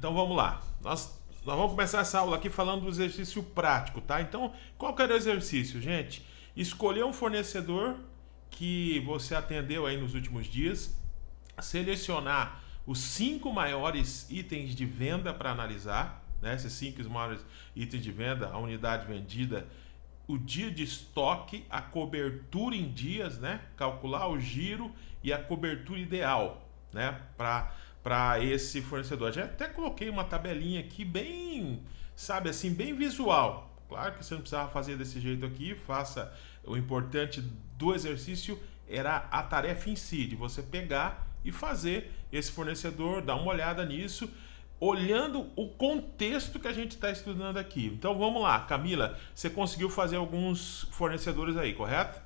Então vamos lá. Nós vamos começar essa aula aqui falando do exercício prático, tá? Então, qual que era o exercício, gente? Escolher um fornecedor que você atendeu aí nos últimos dias, selecionar os 5 maiores itens de venda para analisar, né? Esses 5 maiores itens de venda, a unidade vendida, o dia de estoque, a cobertura em dias, né? Calcular o giro e a cobertura ideal, né? Para esse fornecedor. Já até coloquei uma tabelinha aqui bem, sabe assim, bem visual. Claro que você não precisava fazer desse jeito aqui, faça. O importante do exercício era a tarefa em si, de você pegar e fazer esse fornecedor, dar uma olhada nisso, olhando o contexto que a gente está estudando aqui. Então vamos lá, Camila, você conseguiu fazer alguns fornecedores aí, correto?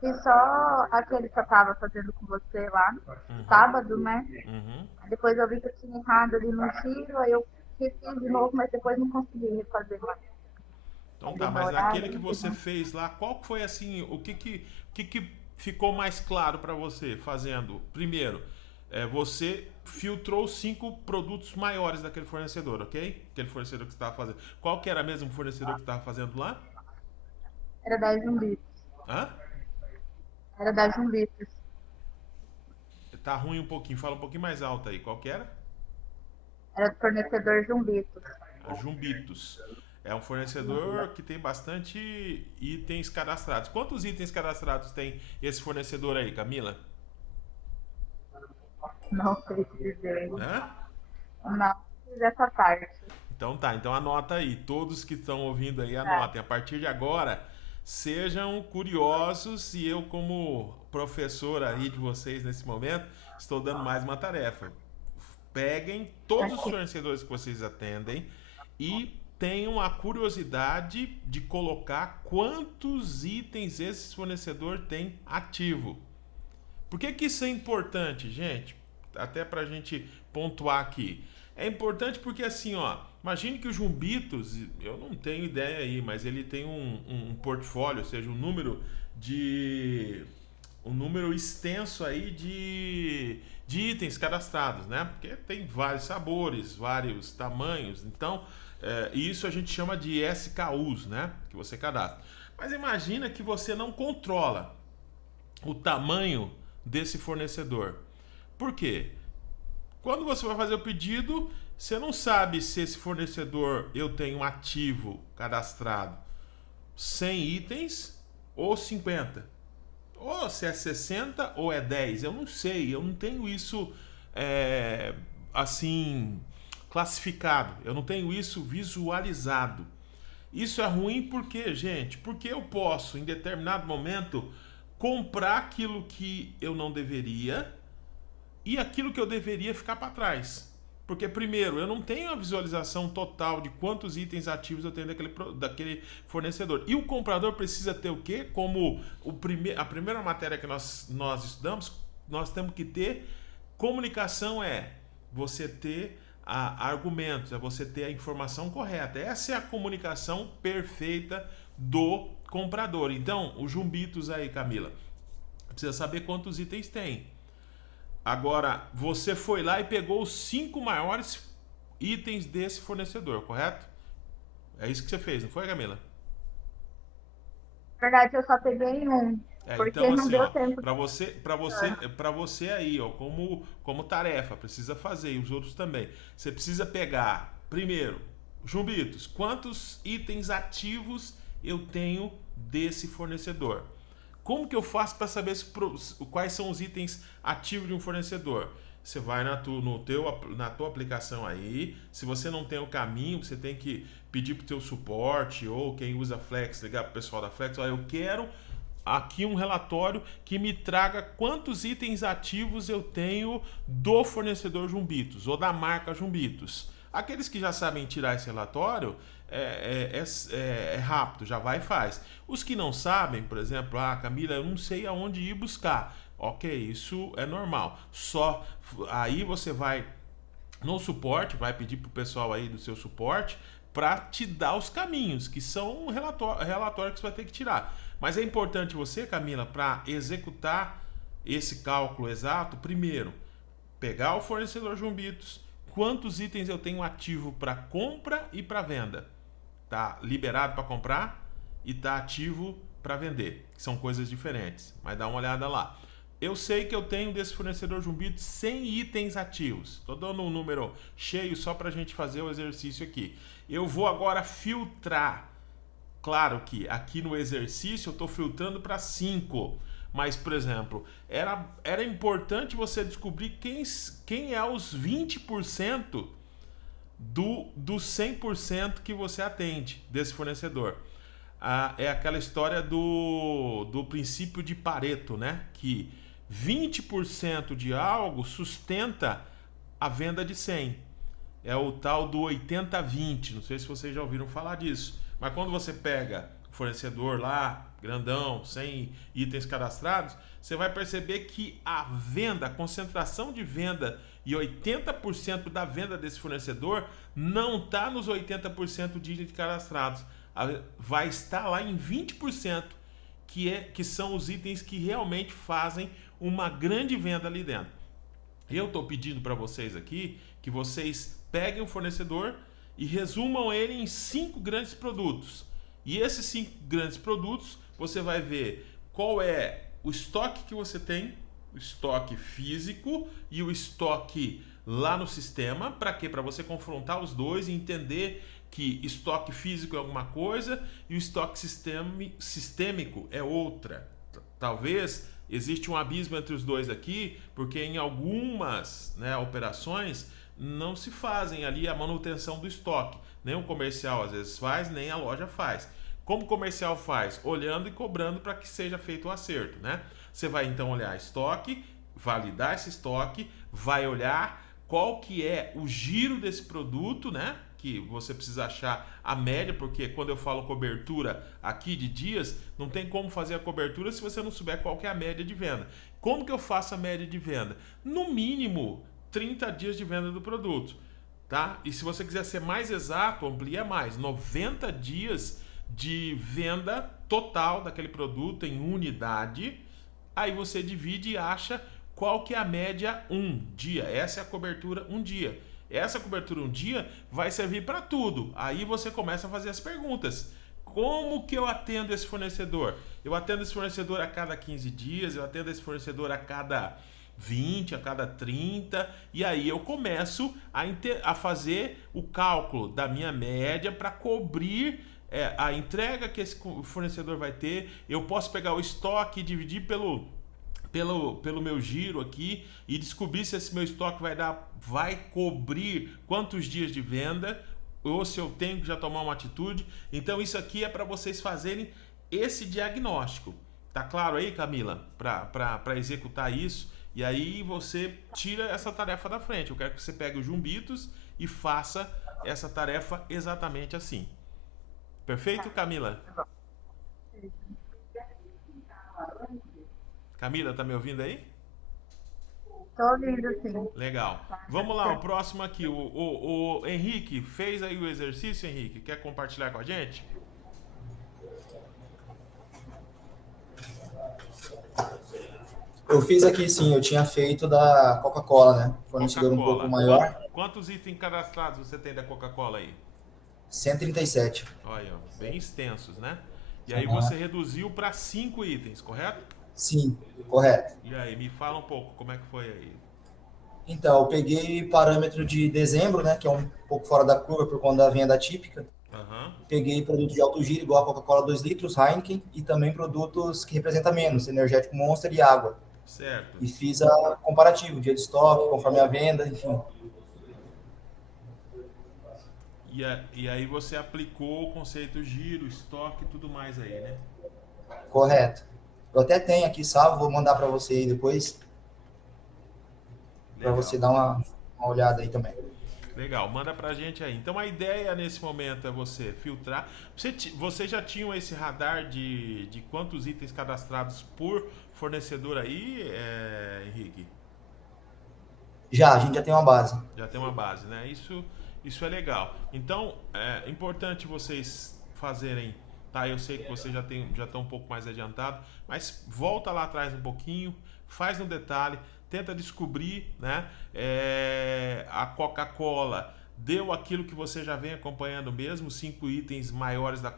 Fiz só aquele que eu tava fazendo com você lá, Uhum, sábado, né? uhum. Depois eu vi que eu tinha errado ali no giro, aí eu refiz de novo, mas depois não consegui refazer mais. Então Aí dei tá, uma mas olhada naquele e que não fiz você mais. fez lá, qual que foi assim, o que ficou mais claro para você fazendo? Primeiro, você filtrou os 5 produtos maiores daquele fornecedor, ok? Aquele fornecedor que você estava fazendo. Qual que era mesmo o fornecedor que você estava fazendo lá? Era da Jumbitos. Hã? Era da Jumbitos. Tá ruim um pouquinho, fala um pouquinho mais alto aí. Qual que era? Era do fornecedor Jumbitos. A Jumbitos. É um fornecedor que tem bastante itens cadastrados. Quantos itens cadastrados tem esse fornecedor aí, Camila? Não sei te dizer. Hã? Não fiz essa parte. Então tá, então anota aí. Todos que estão ouvindo aí, Tá. anotem. A partir de agora, sejam curiosos e eu, como professor aí de vocês nesse momento, estou dando mais uma tarefa. Peguem todos os Aqui. fornecedores que vocês atendem e tenham a curiosidade de colocar quantos itens esse fornecedor tem ativo. Por que isso é importante, gente? Até para a gente pontuar aqui. É importante porque assim, ó, imagine que o Jumbitos, eu não tenho ideia aí, mas ele tem um portfólio, ou seja, um número extenso aí de itens cadastrados, né? Porque tem vários sabores, vários tamanhos, então isso a gente chama de SKUs, né? Que você cadastra. Mas imagina que você não controla o tamanho desse fornecedor. Por quê? Quando você vai fazer o pedido, você não sabe se esse fornecedor eu tenho ativo cadastrado 100 itens ou 50. Ou se é 60 ou é 10. Eu não sei, eu não tenho isso assim classificado. Eu não tenho isso visualizado. Isso é ruim porque, gente, porque eu posso, em determinado momento, comprar aquilo que eu não deveria e aquilo que eu deveria ficar para trás. Porque, primeiro, eu não tenho a visualização total de quantos itens ativos eu tenho daquele fornecedor. E o comprador precisa ter o quê? Como a primeira matéria que nós estudamos, nós temos que ter comunicação você ter argumentos, é você ter a informação correta. Essa é a comunicação perfeita do comprador. Então, o Jumbitos aí, Camila, precisa saber quantos itens tem. Agora, você foi lá e pegou os 5 maiores itens desse fornecedor, correto? É isso que você fez, não foi, Camila? Na verdade, eu só peguei um, Então porque não assim, deu ó, tempo. para você aí, ó, como tarefa, precisa fazer e os outros também. Você precisa pegar primeiro, Jumbitos, quantos itens ativos eu tenho desse fornecedor? Como que eu faço para saber quais são os itens ativos de um fornecedor? Você vai na tua aplicação aí. Se você não tem o caminho, você tem que pedir para o teu suporte ou quem usa Flex, ligar para o pessoal da Flex. Olha, eu quero aqui um relatório que me traga quantos itens ativos eu tenho do fornecedor Jumbitos ou da marca Jumbitos. Aqueles que já sabem tirar esse relatório, é rápido, já vai e faz. Os que não sabem, por exemplo, Camila, eu não sei aonde ir buscar. Ok, isso é normal. Só aí você vai no suporte, vai pedir pro pessoal aí do seu suporte para te dar os caminhos, que são um relatório que você vai ter que tirar. Mas é importante você, Camila, para executar esse cálculo exato, primeiro, pegar o fornecedor Jumbitos, quantos itens eu tenho ativo para compra e para venda. Tá liberado para comprar e tá ativo para vender, que são coisas diferentes, mas dá uma olhada lá. Eu sei que eu tenho desse fornecedor Jumbitos 100 itens ativos. Estou dando um número cheio só para a gente fazer o exercício aqui. Eu vou agora filtrar. Claro que aqui no exercício eu estou filtrando para 5. Mas, por exemplo, era importante você descobrir quem é os 20% dos 100% que você atende desse fornecedor. É aquela história do princípio de Pareto, né? Que 20% de algo sustenta a venda de 100. É o tal do 80-20. Não sei se vocês já ouviram falar disso. Mas quando você pega o fornecedor lá, grandão, 100 itens cadastrados, você vai perceber que a venda, a concentração de venda e 80% da venda desse fornecedor não está nos 80% de itens cadastrados. Vai estar lá em 20%, que são os itens que realmente fazem uma grande venda ali dentro. Eu estou pedindo para vocês aqui que vocês peguem o fornecedor e resumam ele em 5 grandes produtos. E esses 5 grandes produtos, você vai ver qual é o estoque que você tem, o estoque físico e o estoque lá no sistema. Para quê? Para você confrontar os dois e entender que estoque físico é alguma coisa e o estoque sistêmico é outra. Talvez existe um abismo entre os dois aqui, porque em algumas, né, operações não se fazem ali a manutenção do estoque. Nem o comercial às vezes faz, nem a loja faz. Como o comercial faz? Olhando e cobrando para que seja feito o acerto, né? Você vai então olhar estoque, validar esse estoque, vai olhar qual que é o giro desse produto, né? Que você precisa achar a média, porque quando eu falo cobertura aqui de dias, não tem como fazer a cobertura se você não souber qual que é a média de venda. Como que eu faço a média de venda? No mínimo 30 dias de venda do produto, tá? E se você quiser ser mais exato, amplia mais, 90 dias de venda total daquele produto em unidade. Aí você divide e acha qual que é a média um dia. Essa é a cobertura um dia. Essa cobertura um dia vai servir para tudo. Aí você começa a fazer as perguntas. Como que eu atendo esse fornecedor? Eu atendo esse fornecedor a cada 15 dias, eu atendo esse fornecedor a cada 20, a cada 30, e aí eu começo a fazer o cálculo da minha média para cobrir a entrega que esse fornecedor vai ter. Eu posso pegar o estoque e dividir pelo meu giro aqui e descobrir se esse meu estoque vai cobrir quantos dias de venda, ou se eu tenho que já tomar uma atitude. Então isso aqui é para vocês fazerem esse diagnóstico. Tá claro aí, Camila? Para executar isso. E aí você tira essa tarefa da frente. Eu quero que você pegue o Jumbitos e faça essa tarefa exatamente assim. Perfeito, Camila? Camila, tá me ouvindo aí? Tô ouvindo, sim. Legal. Vamos lá, o próximo aqui. O Henrique, fez aí o exercício, Henrique? Quer compartilhar com a gente? Eu fiz aqui, sim, eu tinha feito da Coca-Cola, né? Fornecedor um pouco maior. Quantos itens cadastrados você tem da Coca-Cola aí? 137. Olha, bem extensos, né? E aí você reduziu para 5 itens, correto? Sim, correto. E aí, me fala um pouco, como é que foi aí? Então, eu peguei parâmetro de dezembro, né? Que é um pouco fora da curva por conta da venda típica. Peguei produto de alto giro, igual a Coca-Cola 2 litros, Heineken, e também produtos que representam menos, energético Monster e água. Certo. E fiz a comparativo, dia de estoque, conforme a venda, enfim. E aí você aplicou o conceito giro, estoque e tudo mais aí, né? Correto. Eu até tenho aqui salvo, vou mandar para você aí depois. Para você dar uma olhada aí também. Legal, manda pra gente aí. Então a ideia nesse momento é você filtrar. Você já tinha esse radar de quantos itens cadastrados por fornecedor aí, Henrique? Já, a gente já tem uma base. Já tem uma base, né? Isso é legal. Então, é importante vocês fazerem, tá? Eu sei que vocês já estão um pouco mais adiantados, mas volta lá atrás um pouquinho, faz no detalhe, tenta descobrir, né? A Coca-Cola deu aquilo que você já vem acompanhando mesmo, 5 itens maiores da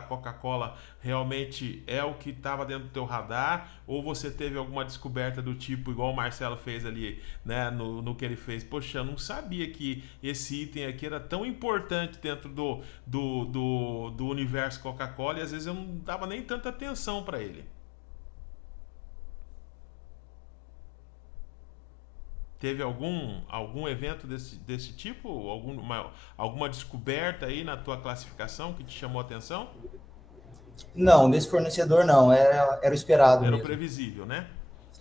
Coca-Cola realmente é o que estava dentro do teu radar, ou você teve alguma descoberta do tipo, igual o Marcelo fez ali, né, no que ele fez, poxa, eu não sabia que esse item aqui era tão importante dentro do universo Coca-Cola, e às vezes eu não dava nem tanta atenção para ele. Teve algum evento desse tipo? Alguma descoberta aí na tua classificação que te chamou a atenção? Não, desse fornecedor não, era o esperado Era mesmo. o previsível, né?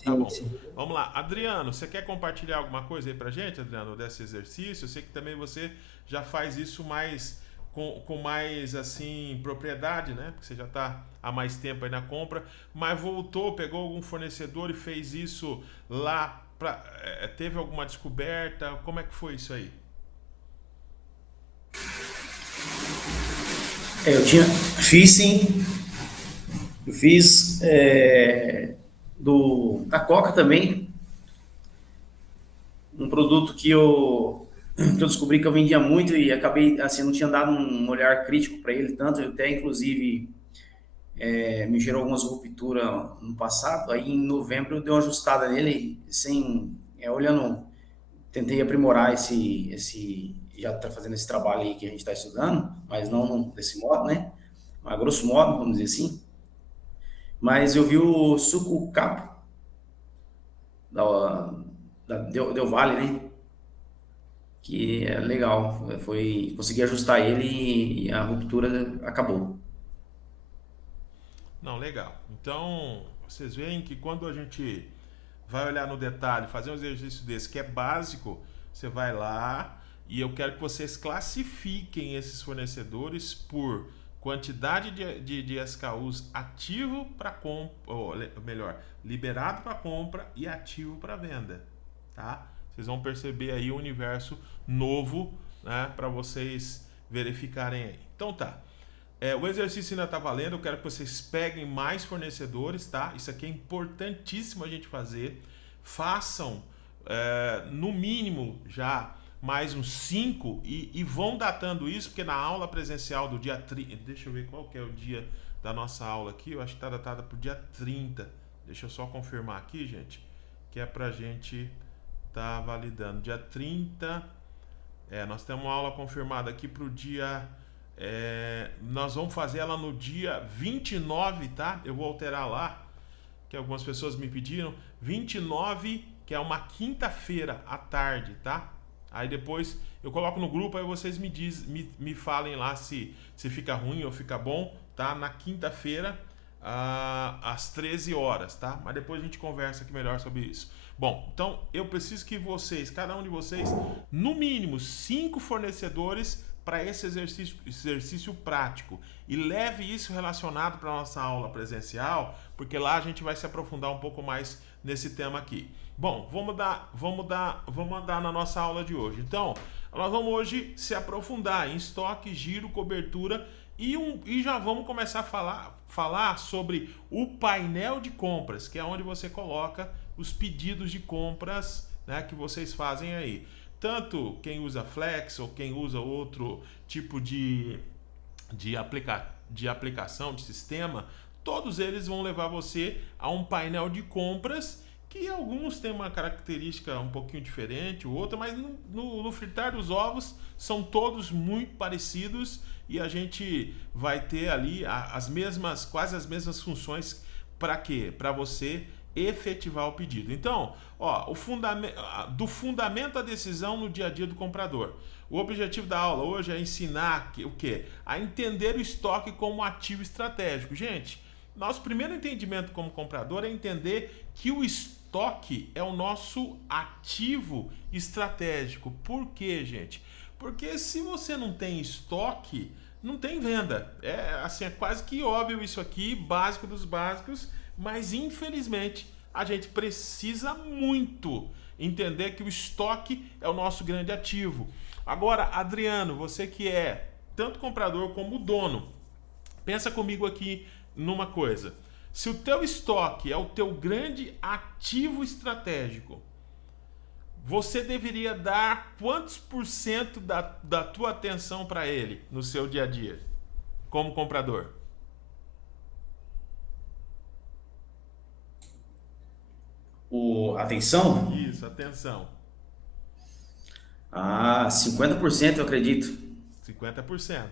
Tá Sim, bom. sim. Vamos lá. Adriano, você quer compartilhar alguma coisa aí pra gente, Adriano, desse exercício? Eu sei que também você já faz isso mais com mais, assim, propriedade, né? Porque você já tá há mais tempo aí na compra, mas voltou, pegou algum fornecedor e fez isso lá. Teve alguma descoberta? Como é que foi isso aí? Fiz sim, eu fiz da Coca também, um produto que eu descobri que eu vendia muito e acabei, assim, não tinha dado um olhar crítico para ele tanto, até inclusive me gerou algumas rupturas no passado, aí em novembro eu dei uma ajustada nele, olhando, tentei aprimorar já tá fazendo esse trabalho aí que a gente está estudando, mas não desse modo, né? A grosso modo, vamos dizer assim. Mas eu vi o suco capo da Del Valle, né? Que é legal. Consegui ajustar ele e a ruptura acabou. Não, legal. Então, vocês veem que quando a gente vai olhar no detalhe, fazer um exercício desse que é básico, você vai lá e eu quero que vocês classifiquem esses fornecedores por quantidade de SKUs ativo para compra, ou melhor, liberado para compra e ativo para venda, tá? Vocês vão perceber aí o universo novo, né, para vocês verificarem aí. Então tá. O exercício ainda está valendo, eu quero que vocês peguem mais fornecedores, tá? Isso aqui é importantíssimo a gente fazer. Façam, no mínimo, já mais uns 5 e vão datando isso, porque na aula presencial do dia 30... Deixa eu ver qual que é o dia da nossa aula aqui, eu acho que está datada para o dia 30. Deixa eu só confirmar aqui, gente, que é para a gente estar validando. Dia 30, nós temos uma aula confirmada aqui para o dia... nós vamos fazer ela no dia 29, tá? Eu vou alterar lá, que algumas pessoas me pediram. 29, que é uma quinta-feira à tarde, tá? Aí depois eu coloco no grupo, aí vocês me falem lá se fica ruim ou fica bom, tá? Na quinta-feira, às 13 horas, tá? Mas depois a gente conversa aqui melhor sobre isso. Bom, então eu preciso que vocês, cada um de vocês, no mínimo 5 fornecedores para esse exercício prático, e leve isso relacionado para a nossa aula presencial, porque lá a gente vai se aprofundar um pouco mais nesse tema aqui. Bom, vamos andar na nossa aula de hoje. Então, nós vamos hoje se aprofundar em estoque, giro, cobertura e já vamos começar a falar sobre o painel de compras, que é onde você coloca os pedidos de compras, né, que vocês fazem aí. Tanto quem usa Flex ou quem usa outro tipo de aplicação, de sistema, todos eles vão levar você a um painel de compras que alguns têm uma característica um pouquinho diferente, o outro, mas no fritar dos ovos são todos muito parecidos e a gente vai ter ali quase as mesmas funções. Para quê? Para você efetivar o pedido. Então, do fundamento à decisão no dia a dia do comprador. O objetivo da aula hoje é ensinar o quê? A entender o estoque como ativo estratégico. Gente, nosso primeiro entendimento como comprador é entender que o estoque é o nosso ativo estratégico. Por quê, gente? Porque se você não tem estoque, não tem venda. É quase que óbvio isso aqui, básico dos básicos, mas infelizmente a gente precisa muito entender que o estoque é o nosso grande ativo. Agora, Adriano, você que é tanto comprador como dono, pensa comigo aqui numa coisa. Se o teu estoque é o teu grande ativo estratégico, você deveria dar quantos por cento da tua atenção para ele no seu dia a dia, como comprador? Atenção? Isso, atenção. 50% eu acredito. 50%.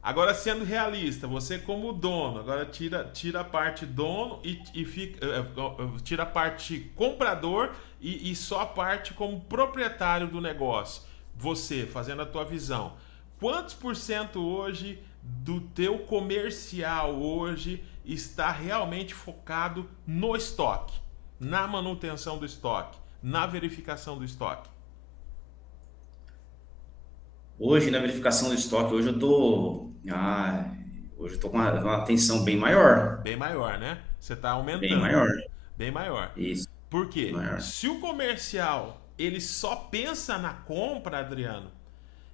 Agora, sendo realista, você como dono, agora tira a parte dono e tira a parte comprador e só a parte como proprietário do negócio. Você, fazendo a tua visão. Quantos por cento hoje do teu comercial hoje está realmente focado no estoque, na manutenção do estoque, na verificação do estoque? Hoje, na verificação do estoque, hoje eu tô com uma atenção bem maior. Bem maior, né? Você está aumentando. Bem maior. Bem maior. Isso. Por quê? Maior. Se o comercial ele só pensa na compra, Adriano,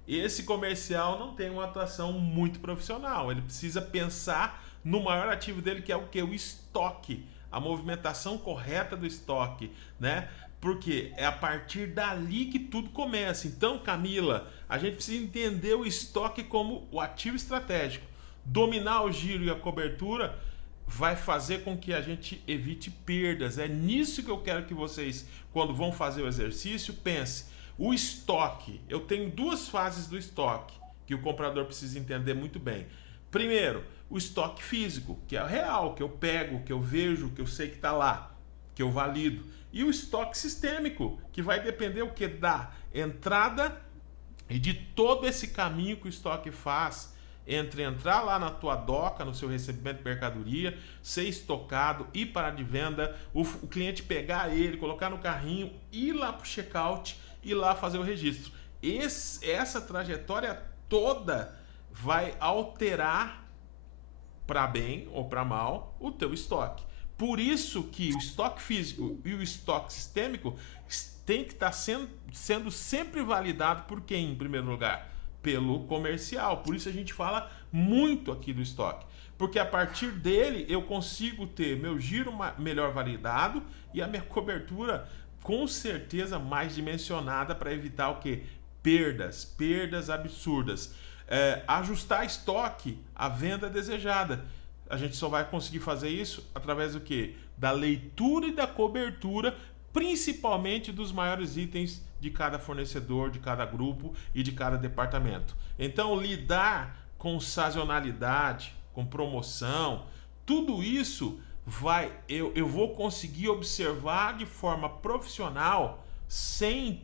esse comercial não tem uma atuação muito profissional. Ele precisa pensar no maior ativo dele, que é o quê? O estoque. A movimentação correta do estoque, né? Porque é a partir dali que tudo começa. Então, Camila, a gente precisa entender o estoque como o ativo estratégico. Dominar o giro e a cobertura vai fazer com que a gente evite perdas. É nisso que eu quero que vocês, quando vão fazer o exercício, pensem. O estoque, eu tenho duas fases do estoque que o comprador precisa entender muito bem. Primeiro, o estoque físico, que é o real, que eu pego, que eu vejo, que eu sei que está lá, que eu valido. E o estoque sistêmico, que vai depender o que? Da entrada e de todo esse caminho que o estoque faz entre entrar lá na tua doca, no seu recebimento de mercadoria, ser estocado, ir para de venda, o cliente pegar ele, colocar no carrinho, ir lá para o checkout, ir lá fazer o registro. Essa trajetória toda vai alterar para bem ou para mal o teu estoque. Por isso que o estoque físico e o estoque sistêmico tem que estar sendo sempre validado por quem, em primeiro lugar? Pelo comercial. Por isso a gente fala muito aqui do estoque. Porque a partir dele eu consigo ter meu giro melhor validado e a minha cobertura com certeza mais dimensionada para evitar o quê? Perdas absurdas. Ajustar estoque à venda desejada. A gente só vai conseguir fazer isso através do quê? Da leitura e da cobertura, principalmente dos maiores itens de cada fornecedor, de cada grupo e de cada departamento. Então, lidar com sazonalidade, com promoção, tudo isso eu vou conseguir observar de forma profissional, sem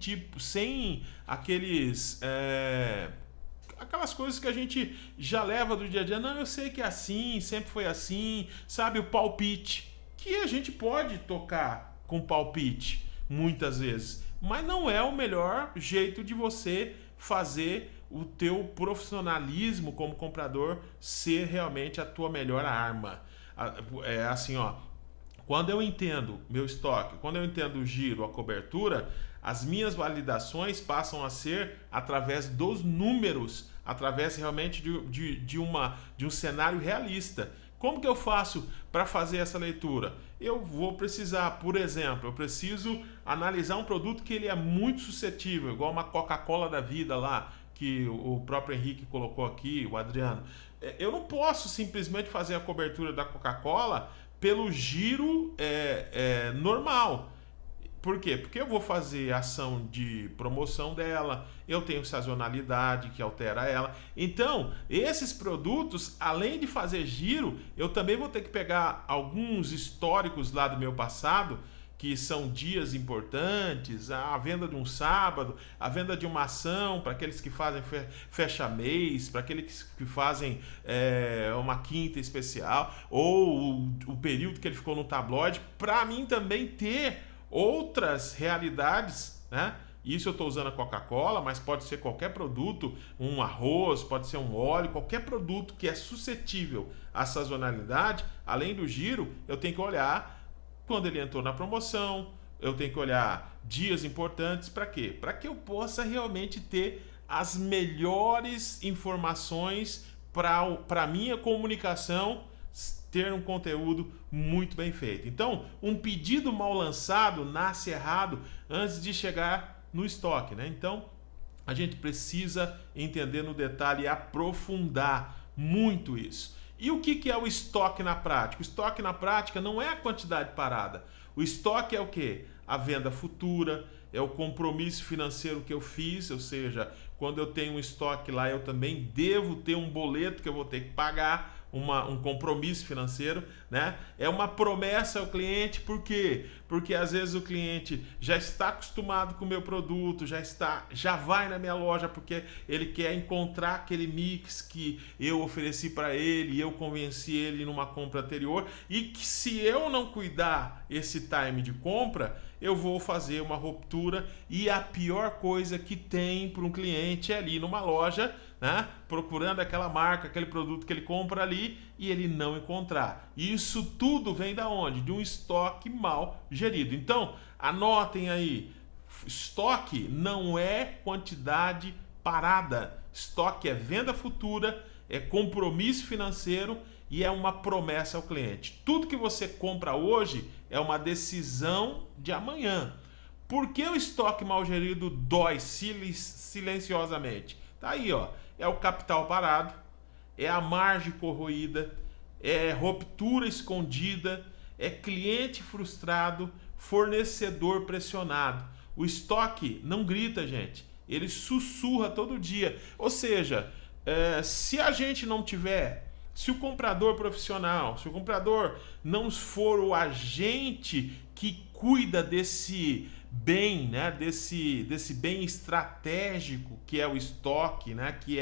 aquelas coisas que a gente já leva do dia a dia. Não, eu sei que é assim, sempre foi assim, sabe? O palpite, que a gente pode tocar com palpite, muitas vezes, mas não é o melhor jeito de você fazer o teu profissionalismo como comprador ser realmente a tua melhor arma. É assim, ó, quando eu entendo meu estoque, quando eu entendo o giro, a cobertura, as minhas validações passam a ser através dos números, através realmente de um cenário realista. Como que eu faço para fazer essa leitura? Eu vou precisar, por exemplo, eu preciso analisar um produto que ele é muito suscetível, igual uma Coca-Cola da vida lá, que o próprio Henrique colocou aqui, o Adriano. Eu não posso simplesmente fazer a cobertura da Coca-Cola pelo giro normal. Por quê? Porque eu vou fazer ação de promoção dela, eu tenho sazonalidade que altera ela. Então, esses produtos, além de fazer giro, eu também vou ter que pegar alguns históricos lá do meu passado, que são dias importantes, a venda de um sábado, a venda de uma ação para aqueles que fazem fecha-mês, para aqueles que fazem uma quinta especial, ou o período que ele ficou no tabloide, para mim também ter outras realidades, né? Isso eu estou usando a Coca-Cola, mas pode ser qualquer produto, um arroz, pode ser um óleo, qualquer produto que é suscetível à sazonalidade, além do giro, eu tenho que olhar quando ele entrou na promoção, eu tenho que olhar dias importantes, para quê? Para que eu possa realmente ter as melhores informações para a minha comunicação ter um conteúdo muito bem feito. Então, um pedido mal lançado nasce errado antes de chegar no estoque, né? Então, a gente precisa entender no detalhe e aprofundar muito isso. E o que é o estoque na prática? O estoque na prática não é a quantidade parada. O estoque é o quê? A venda futura, é o compromisso financeiro que eu fiz, ou seja, quando eu tenho um estoque lá, eu também devo ter um boleto que eu vou ter que pagar, um compromisso financeiro, né? É uma promessa ao cliente, por quê? Porque às vezes o cliente já está acostumado com o meu produto, já vai na minha loja porque ele quer encontrar aquele mix que eu ofereci para ele e eu convenci ele numa compra anterior, e que se eu não cuidar esse time de compra, eu vou fazer uma ruptura, e a pior coisa que tem para um cliente é ali numa loja, né, procurando aquela marca, aquele produto que ele compra ali e ele não encontrar. Isso tudo vem da onde? De um estoque mal gerido. Então, anotem aí, estoque não é quantidade parada. Estoque é venda futura, é compromisso financeiro e é uma promessa ao cliente. Tudo que você compra hoje é uma decisão de amanhã. Por que o estoque mal gerido dói silenciosamente? Tá aí, ó. É o capital parado, é a margem corroída, é ruptura escondida, é cliente frustrado, fornecedor pressionado. O estoque não grita, gente. Ele sussurra todo dia. Ou seja, se a gente não tiver, se o comprador profissional, se o comprador não for o agente que cuida desse bem, né, desse bem estratégico que é o estoque, né, que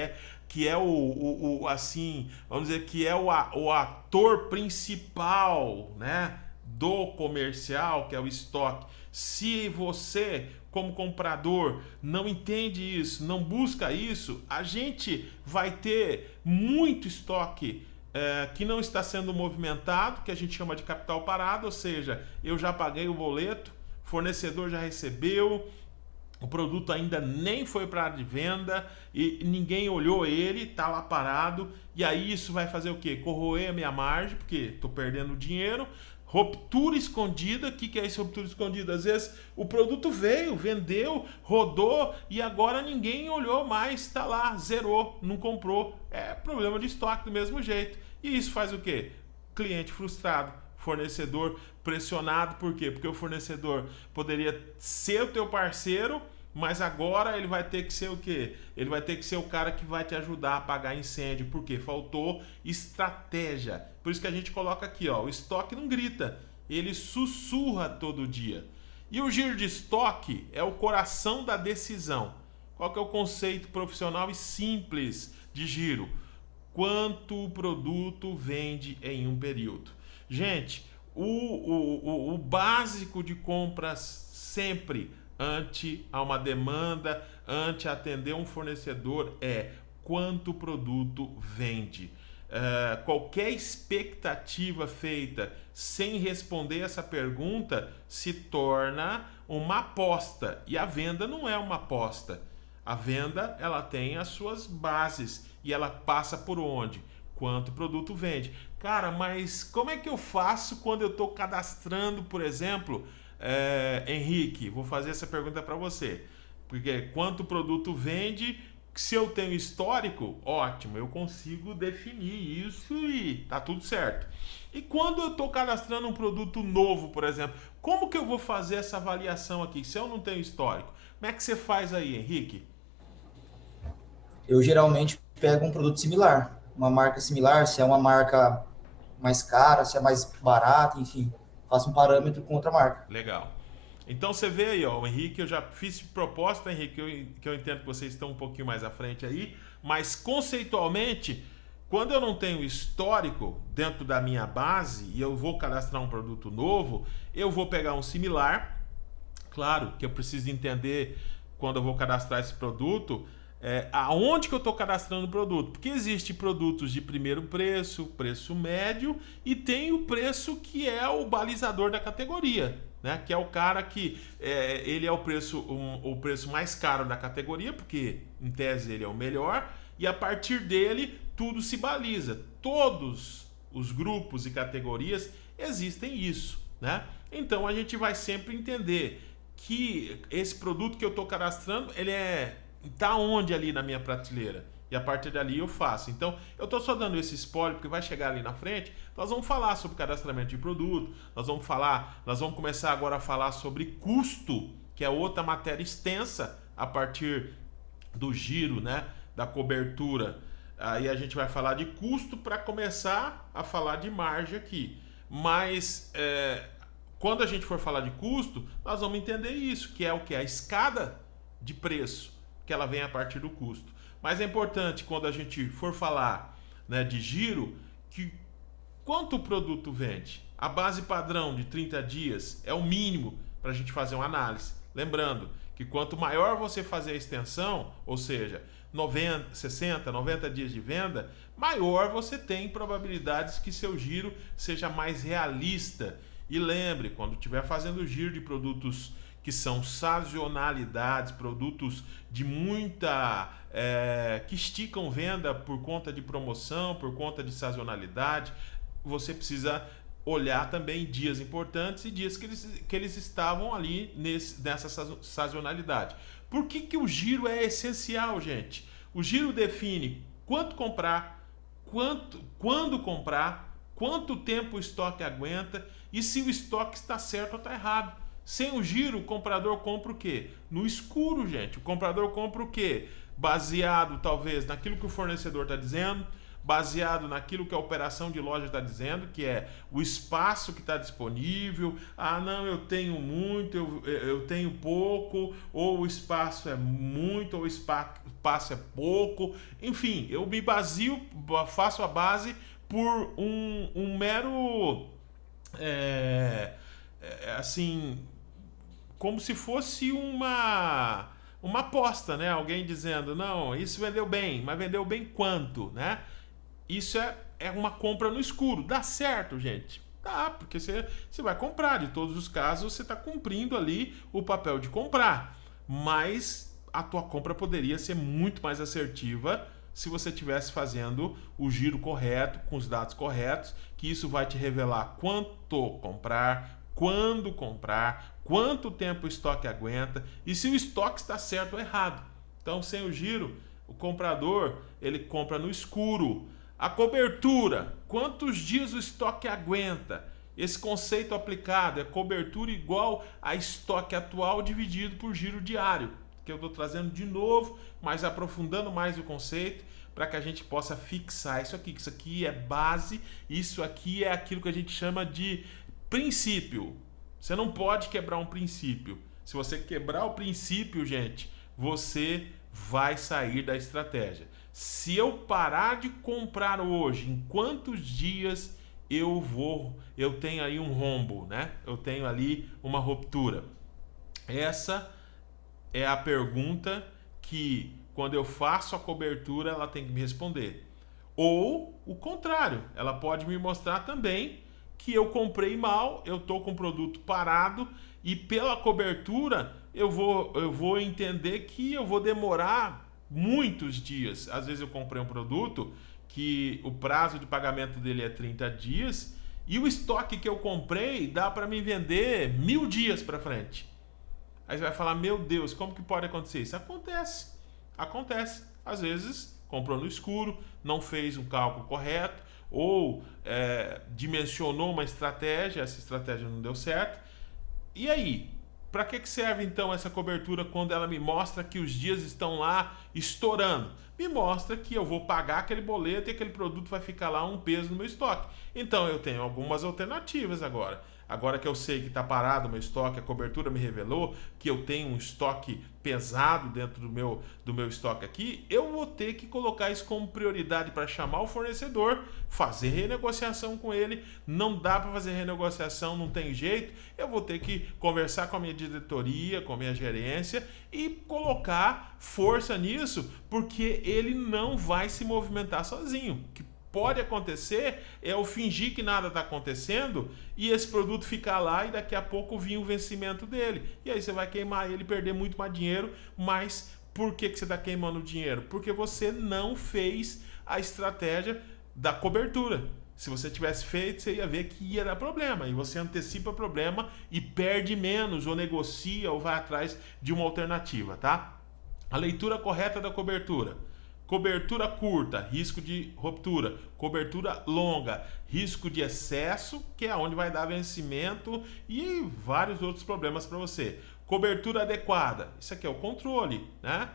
é o assim, vamos dizer, que é o ator principal, né, do comercial, que é o estoque. Se você, como comprador, não entende isso, não busca isso, a gente vai ter muito estoque que não está sendo movimentado, que a gente chama de capital parado, ou seja, eu já paguei o boleto, fornecedor já recebeu, o produto ainda nem foi para a área de venda e ninguém olhou ele, tá lá parado, e aí isso vai fazer o quê? Corroer a minha margem, porque estou perdendo dinheiro. Ruptura escondida, o que é isso, ruptura escondida? Às vezes o produto veio, vendeu, rodou e agora ninguém olhou mais, está lá, zerou, não comprou. É problema de estoque do mesmo jeito. E isso faz o quê? Cliente frustrado, fornecedor pressionado. Por quê? Porque o fornecedor poderia ser o teu parceiro, mas agora ele vai ter que ser o quê? Ele vai ter que ser o cara que vai te ajudar a apagar incêndio, porque faltou estratégia. Por isso que a gente coloca aqui, ó, o estoque não grita, ele sussurra todo dia. E o giro de estoque é o coração da decisão. Qual que é o conceito profissional e simples de giro? Quanto o produto vende em um período. Gente, o básico de compras sempre ante a uma demanda, ante atender um fornecedor é quanto o produto vende. Qualquer expectativa feita sem responder essa pergunta se torna uma aposta, e a venda não é uma aposta. A venda, ela tem as suas bases e ela passa por onde? Quanto o produto vende. Cara, mas como é que eu faço quando eu estou cadastrando, por exemplo, Henrique, vou fazer essa pergunta para você, porque quanto o produto vende, se eu tenho histórico, ótimo, eu consigo definir isso e tá tudo certo. E quando eu estou cadastrando um produto novo, por exemplo, como que eu vou fazer essa avaliação aqui, se eu não tenho histórico? Como é que você faz aí, Henrique? Eu geralmente pego um produto similar, uma marca similar, se é uma marca mais cara, se é mais barata, enfim, faço um parâmetro com outra marca. Legal. Então você vê aí, ó, o Henrique, eu já fiz proposta, Henrique, que eu entendo que vocês estão um pouquinho mais à frente aí, mas conceitualmente, quando eu não tenho histórico dentro da minha base e eu vou cadastrar um produto novo, eu vou pegar um similar, claro que eu preciso entender quando eu vou cadastrar esse produto, aonde que eu estou cadastrando o produto, porque existe produtos de primeiro preço, preço médio e tem o preço que é o balizador da categoria, né? Que é o cara que ele é o preço mais caro da categoria, porque em tese ele é o melhor, e a partir dele tudo se baliza. Todos os grupos e categorias existem isso, né? Então a gente vai sempre entender que esse produto que eu estou cadastrando, ele tá onde ali na minha prateleira? E a partir dali eu faço. Então, eu estou só dando esse spoiler, porque vai chegar ali na frente, nós vamos falar sobre cadastramento de produto, nós vamos começar agora a falar sobre custo, que é outra matéria extensa a partir do giro, né, da cobertura. Aí a gente vai falar de custo para começar a falar de margem aqui. Mas quando a gente for falar de custo, nós vamos entender isso, que é o que? A escada de preço, que ela vem a partir do custo. Mas é importante, quando a gente for falar, né, de giro, que quanto o produto vende? A base padrão de 30 dias é o mínimo para a gente fazer uma análise. Lembrando que quanto maior você fazer a extensão, ou seja, 90, 60, 90 dias de venda, maior você tem probabilidades que seu giro seja mais realista. E lembre, quando estiver fazendo giro de produtos que são sazonalidades, produtos de muita... que esticam venda por conta de promoção, por conta de sazonalidade, você precisa olhar também dias importantes e dias que eles estavam ali nessa sazonalidade. Por que o giro é essencial, gente? O giro define quanto comprar, quando comprar, quanto tempo o estoque aguenta e se o estoque está certo ou está errado. Sem o giro, o comprador compra o quê? No escuro, gente. O comprador compra o quê? Baseado, talvez, naquilo que o fornecedor está dizendo, baseado naquilo que a operação de loja está dizendo, que é o espaço que está disponível. Ah, não, eu tenho muito, eu tenho pouco, ou o espaço é muito, ou o espaço é pouco. Enfim, eu me basio, faço a base por um mero... assim, como se fosse uma aposta, né? Alguém dizendo, não, isso vendeu bem, mas vendeu bem quanto, né? Isso é uma compra no escuro. Dá certo, gente? Dá, porque você vai comprar. De todos os casos, você está cumprindo ali o papel de comprar. Mas a tua compra poderia ser muito mais assertiva se você estivesse fazendo o giro correto, com os dados corretos, que isso vai te revelar quanto comprar, quando comprar, quanto tempo o estoque aguenta e se o estoque está certo ou errado. Então, sem o giro, o comprador, ele compra no escuro. A cobertura, quantos dias o estoque aguenta? Esse conceito aplicado é cobertura igual a estoque atual dividido por giro diário, que eu estou trazendo de novo, mas aprofundando mais o conceito para que a gente possa fixar isso aqui. Isso aqui é base, isso aqui é aquilo que a gente chama de princípio. Você não pode quebrar um princípio. Se você quebrar o princípio, gente, você vai sair da estratégia. Se eu parar de comprar hoje, em quantos dias eu tenho aí um rombo, né? Eu tenho ali uma ruptura. Essa é a pergunta que, quando eu faço a cobertura, ela tem que me responder. Ou o contrário, ela pode me mostrar também que eu comprei mal, eu estou com o produto parado e pela cobertura eu vou entender que eu vou demorar muitos dias. Às vezes eu comprei um produto que o prazo de pagamento dele é 30 dias e o estoque que eu comprei dá para me vender 1000 dias para frente. Aí você vai falar, meu Deus, como que pode acontecer isso? Acontece. Às vezes comprou no escuro, não fez um cálculo correto, ou dimensionou uma estratégia, essa estratégia não deu certo. E aí, para que serve então essa cobertura quando ela me mostra que os dias estão lá estourando? Me mostra que eu vou pagar aquele boleto e aquele produto vai ficar lá um peso no meu estoque. Então eu tenho algumas alternativas agora. Agora que eu sei que está parado o meu estoque, a cobertura me revelou que eu tenho um estoque pesado dentro do meu estoque aqui, eu vou ter que colocar isso como prioridade para chamar o fornecedor, fazer renegociação com ele. Não dá para fazer renegociação, não tem jeito. Eu vou ter que conversar com a minha diretoria, com a minha gerência e colocar força nisso, porque ele não vai se movimentar sozinho. O que pode acontecer é eu fingir que nada está acontecendo e esse produto ficar lá e daqui a pouco vir o vencimento dele. E aí você vai queimar ele, perder muito mais dinheiro. Mas por que você está queimando o dinheiro? Porque você não fez a estratégia da cobertura. Se você tivesse feito, você ia ver que ia dar problema. E você antecipa o problema e perde menos, ou negocia, ou vai atrás de uma alternativa, tá? A leitura correta da cobertura. Cobertura curta, risco de ruptura. Cobertura longa, risco de excesso, que é onde vai dar vencimento e vários outros problemas para você. Cobertura adequada, isso aqui é o controle, né?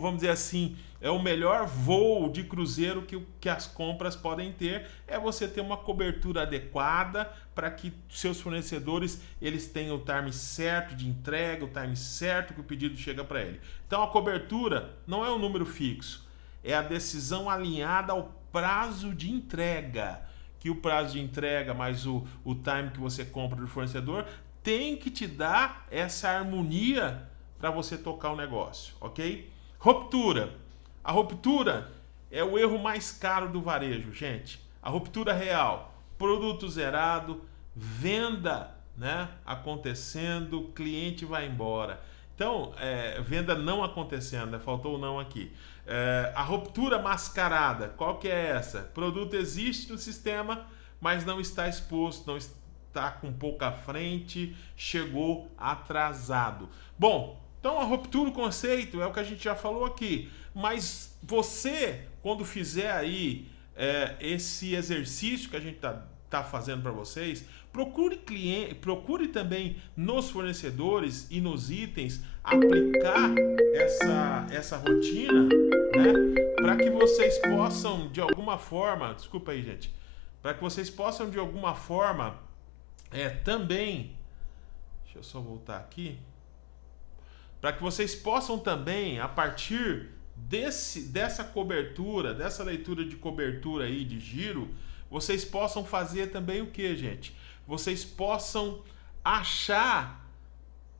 Vamos dizer assim, é o melhor voo de cruzeiro que as compras podem ter, é você ter uma cobertura adequada para que seus fornecedores eles tenham o time certo de entrega, o time certo que o pedido chega para ele. Então a cobertura não é um número fixo, é a decisão alinhada ao prazo de entrega, que o prazo de entrega mais o time que você compra do fornecedor tem que te dar essa harmonia para você tocar o negócio, ok? Ruptura. A ruptura é o erro mais caro do varejo, gente. A ruptura real, produto zerado, venda, né, acontecendo, cliente vai embora. Então, venda não acontecendo, né? Faltou o não aqui. A ruptura mascarada, qual que é essa? Produto existe no sistema, mas não está exposto, não está com pouca frente, chegou atrasado. Bom, então a ruptura, o conceito é o que a gente já falou aqui, mas você, quando fizer aí esse exercício que a gente tá fazendo para vocês, procure também nos fornecedores e nos itens aplicar essa rotina, né, para que vocês possam de alguma forma, desculpa aí gente, para que vocês possam de alguma forma também, deixa eu só voltar aqui, para que vocês possam também, a partir dessa cobertura, dessa leitura de cobertura aí de giro, vocês possam fazer também o que, gente? Vocês possam achar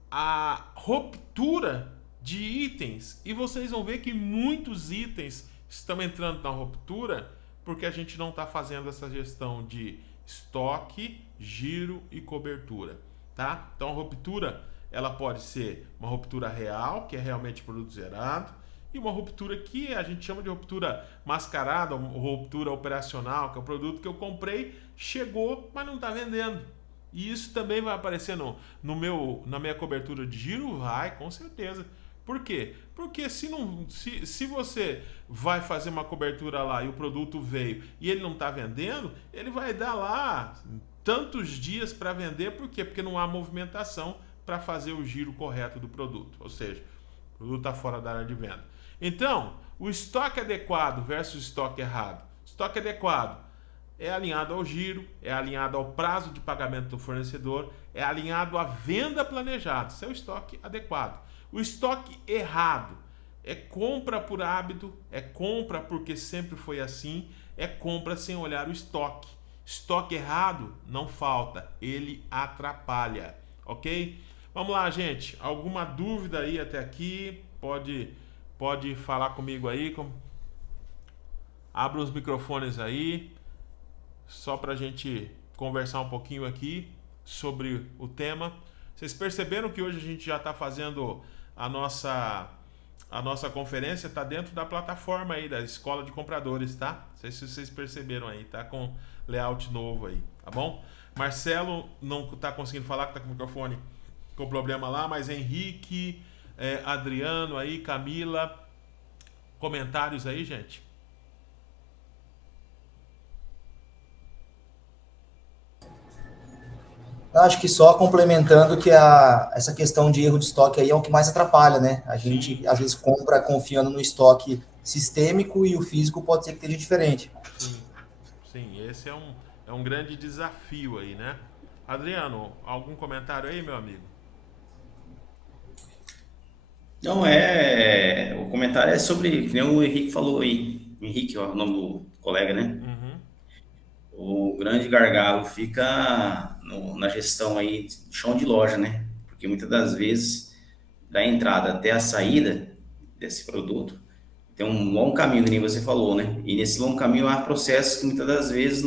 a ruptura de itens, e vocês vão ver que muitos itens estão entrando na ruptura porque a gente não está fazendo essa gestão de estoque, giro e cobertura, tá? Então a ruptura, ela pode ser uma ruptura real, que é realmente produto zerado, e uma ruptura que a gente chama de ruptura mascarada, ou ruptura operacional, que é o produto que eu comprei, chegou, mas não está vendendo. E isso também vai aparecer na minha cobertura de giro? Vai, com certeza. Por quê? Porque se você vai fazer uma cobertura lá e o produto veio e ele não está vendendo, ele vai dar lá tantos dias para vender. Por quê? Porque não há movimentação para fazer o giro correto do produto. Ou seja, o produto está fora da área de venda. Então, o estoque adequado versus estoque errado. Estoque adequado é alinhado ao giro, é alinhado ao prazo de pagamento do fornecedor, é alinhado à venda planejada. Isso é o estoque adequado. O estoque errado é compra por hábito, é compra porque sempre foi assim, é compra sem olhar o estoque. Estoque errado não falta, ele atrapalha, ok? Vamos lá, gente. Alguma dúvida aí até aqui? Pode falar comigo aí. Abra os microfones aí, só para a gente conversar um pouquinho aqui sobre o tema. Vocês perceberam que hoje a gente já está fazendo a nossa conferência, está dentro da plataforma aí da Escola de Compradores, tá? Não sei se vocês perceberam aí, tá com layout novo aí, tá bom? Marcelo não está conseguindo falar, que está com o microfone com problema lá, mas Henrique, Adriano aí, Camila, comentários aí, gente? Acho que só complementando que essa questão de erro de estoque aí é o que mais atrapalha, né? A gente, às vezes, compra confiando no estoque sistêmico e o físico pode ser que esteja diferente. Sim, esse é um grande desafio aí, né? Adriano, algum comentário aí, meu amigo? Não, o comentário é sobre, que nem o Henrique falou aí. Henrique, ó, o nome do colega, né? Uhum. O grande gargalo fica na gestão aí de chão de loja, né? Porque muitas das vezes, da entrada até a saída desse produto, tem um longo caminho, que nem você falou, né? E nesse longo caminho há processos que muitas das vezes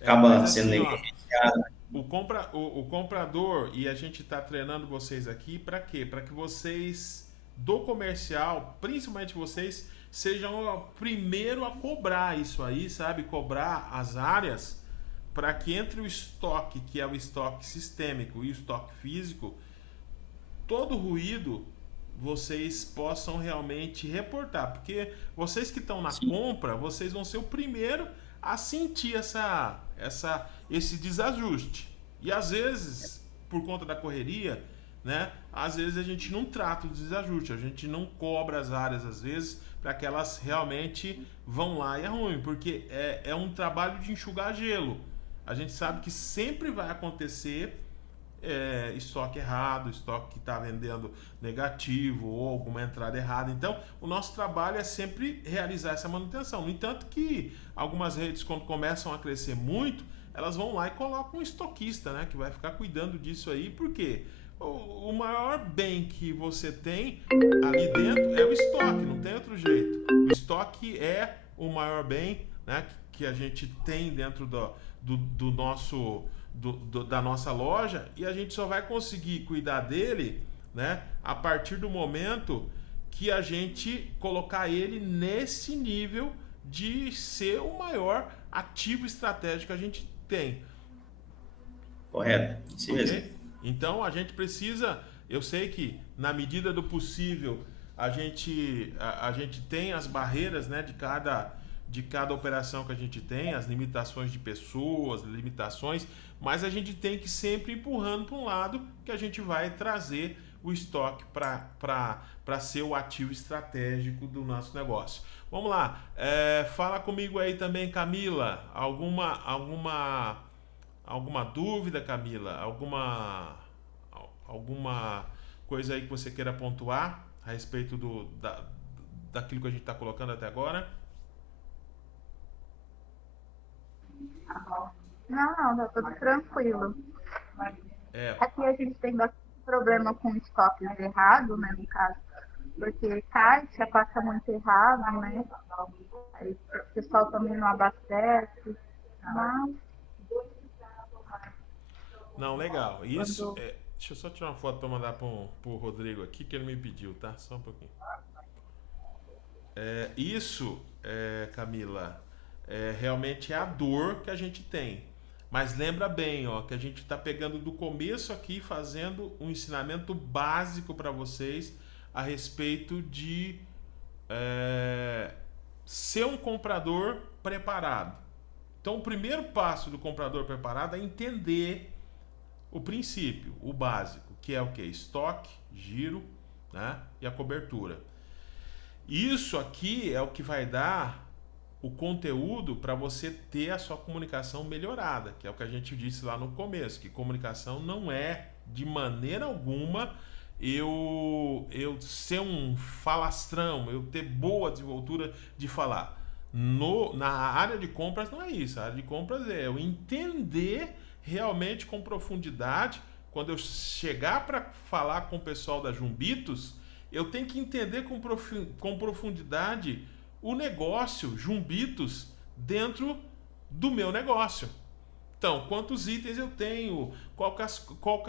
acaba sendo negligenciado. O comprador, e a gente está treinando vocês aqui para quê? Para que vocês do comercial, principalmente vocês, sejam o primeiro a cobrar isso aí, sabe? Cobrar as áreas para que entre o estoque, que é o estoque sistêmico, e o estoque físico, todo ruído vocês possam realmente reportar, porque vocês que estão na compra, vocês vão ser o primeiro a sentir esse desajuste. E às vezes, por conta da correria, né, às vezes a gente não trata o desajuste, a gente não cobra as áreas às vezes para que elas realmente vão lá e é ruim, porque é um trabalho de enxugar gelo. A gente sabe que sempre vai acontecer estoque errado, estoque que está vendendo negativo ou alguma entrada errada. Então, o nosso trabalho é sempre realizar essa manutenção. No entanto que algumas redes, quando começam a crescer muito, elas vão lá e colocam um estoquista, né, que vai ficar cuidando disso aí, porque o maior bem que você tem ali dentro é o estoque, não tem outro jeito. O estoque é o maior bem, né, que a gente tem dentro do nosso... da nossa loja, e a gente só vai conseguir cuidar dele, né, a partir do momento que a gente colocar ele nesse nível de ser o maior ativo estratégico que a gente tem. Correto, isso mesmo. Então a gente precisa, eu sei que na medida do possível a gente tem as barreiras, né, de cada operação que a gente tem, as limitações de pessoas, limitações, mas a gente tem que sempre empurrando para um lado que a gente vai trazer o estoque para ser o ativo estratégico do nosso negócio. Vamos lá, fala comigo aí também, Camila, alguma dúvida, Camila? Alguma coisa aí que você queira pontuar a respeito daquilo que a gente está colocando até agora? Não, tá tudo tranquilo. Aqui a gente tem bastante problema com estoques errados, né, no caso, porque caixa passa muito errado, né, aí o pessoal também não abastece, mas... Não, legal. Isso, deixa eu só tirar uma foto para mandar pro Rodrigo aqui, que ele me pediu, tá? Só um pouquinho. Isso, Camila, realmente é a dor que a gente tem. Mas lembra bem, ó, que a gente está pegando do começo aqui, fazendo um ensinamento básico para vocês a respeito de ser um comprador preparado. Então, o primeiro passo do comprador preparado é entender o princípio, o básico, que é o que? Estoque, giro, né, e a cobertura. Isso aqui é o que vai dar o conteúdo para você ter a sua comunicação melhorada, que é o que a gente disse lá no começo, que comunicação não é de maneira alguma eu ser um falastrão, eu ter boa desenvoltura de falar. Na área de compras não é isso, a área de compras é eu entender realmente com profundidade. Quando eu chegar para falar com o pessoal da Jumbitos, eu tenho que entender com profundidade o negócio Jumbitos dentro do meu negócio. Então, quantos itens eu tenho, qual que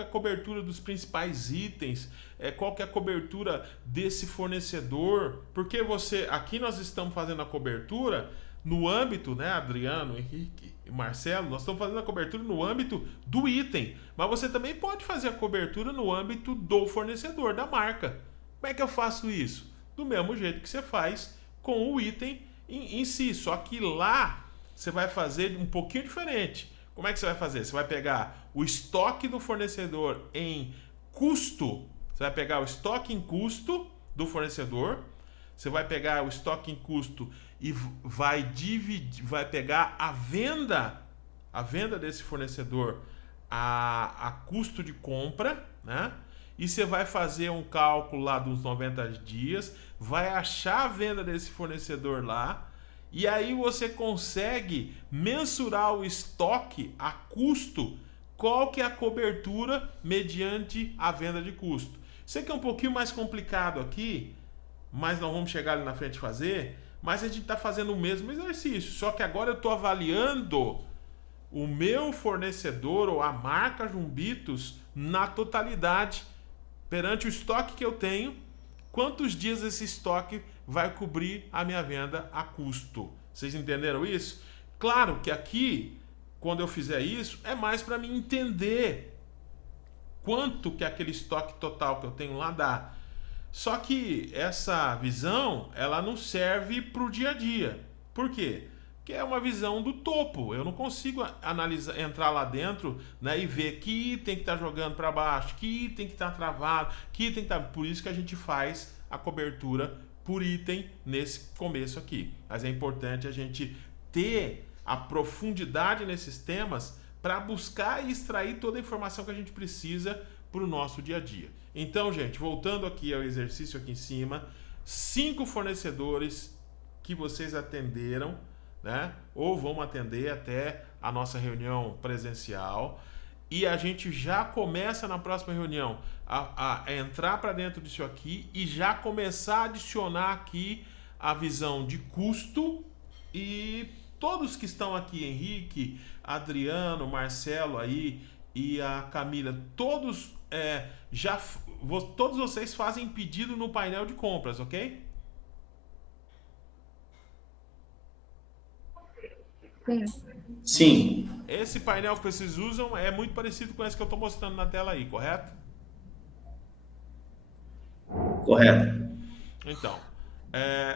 é a cobertura dos principais itens, qual que é a cobertura desse fornecedor, porque aqui nós estamos fazendo a cobertura no âmbito, né, Adriano, Henrique e Marcelo, nós estamos fazendo a cobertura no âmbito do item, mas você também pode fazer a cobertura no âmbito do fornecedor, da marca. Como é que eu faço isso? Do mesmo jeito que você faz com o item em si, só que lá você vai fazer um pouquinho diferente. Como é que você vai fazer? Você vai pegar o estoque do fornecedor em custo, você vai pegar o estoque em custo do fornecedor, você vai pegar o estoque em custo e vai dividir, vai pegar a venda desse fornecedor a custo de compra, né? E você vai fazer um cálculo lá dos 90 dias, vai achar a venda desse fornecedor lá, e aí você consegue mensurar o estoque a custo, qual que é a cobertura mediante a venda de custo. Sei que é um pouquinho mais complicado aqui, mas não vamos chegar ali na frente fazer, mas a gente está fazendo o mesmo exercício, só que agora eu estou avaliando o meu fornecedor ou a marca Jumbitos na totalidade, perante o estoque que eu tenho, quantos dias esse estoque vai cobrir a minha venda a custo. Vocês entenderam isso? Claro que aqui, quando eu fizer isso, é mais para mim entender quanto que aquele estoque total que eu tenho lá dá. Só que essa visão, ela não serve para o dia a dia. Por quê? Porque é uma visão do topo. Eu não consigo analisar, entrar lá dentro, né, e ver que item que está jogando para baixo, que item que está travado, que item que está... Por isso que a gente faz a cobertura por item nesse começo aqui. Mas é importante a gente ter a profundidade nesses temas para buscar e extrair toda a informação que a gente precisa para o nosso dia a dia. Então, gente, voltando aqui ao exercício aqui em cima, 5 fornecedores que vocês atenderam, né? Ou vão atender até a nossa reunião presencial. E a gente já começa na próxima reunião a entrar para dentro disso aqui e já começar a adicionar aqui a visão de custo. E todos que estão aqui, Henrique, Adriano, Marcelo aí e a Camila, todos todos vocês fazem pedido no painel de compras, ok? Sim. Esse painel que vocês usam é muito parecido com esse que eu estou mostrando na tela aí, correto? Correto. Então,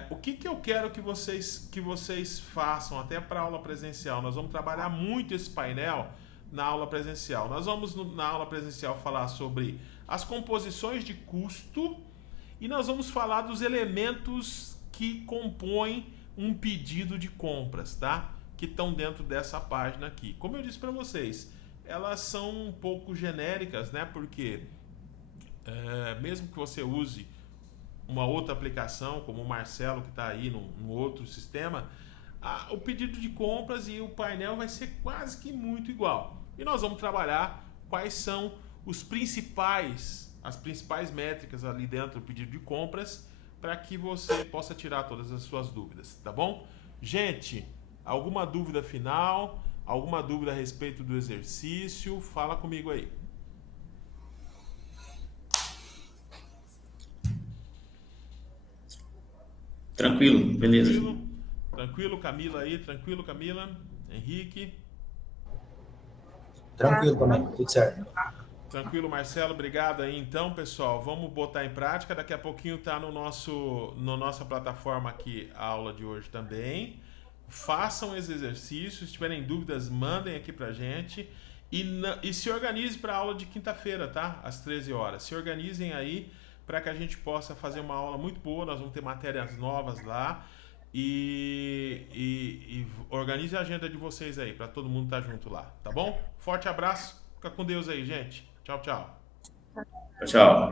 o que eu quero que vocês façam até para a aula presencial? Nós vamos trabalhar muito esse painel na aula presencial. Nós vamos, na aula presencial, falar sobre as composições de custo e nós vamos falar dos elementos que compõem um pedido de compras, tá? Que estão dentro dessa página aqui. Como eu disse para vocês, elas são um pouco genéricas, né? Porque mesmo que você use uma outra aplicação, como o Marcelo que está aí no outro sistema, o pedido de compras e o painel vai ser quase que muito igual. E nós vamos trabalhar quais são as principais métricas ali dentro do pedido de compras para que você possa tirar todas as suas dúvidas, tá bom? Gente, alguma dúvida final? Alguma dúvida a respeito do exercício? Fala comigo aí. Tranquilo, beleza. Tranquilo, Camila aí? Tranquilo, Camila? Henrique? Tranquilo também, tudo certo. Tranquilo, Marcelo, obrigado aí. Então, pessoal, vamos botar em prática. Daqui a pouquinho tá no nossa plataforma aqui a aula de hoje também. Façam esses exercícios. Se tiverem dúvidas, mandem aqui pra gente. E se organize para a aula de quinta-feira, tá? Às 13 horas. Se organizem aí para que a gente possa fazer uma aula muito boa. Nós vamos ter matérias novas lá. E organize a agenda de vocês aí, para todo mundo estar junto lá, tá bom? Forte abraço. Fica com Deus aí, gente. Tchau, tchau. Tchau.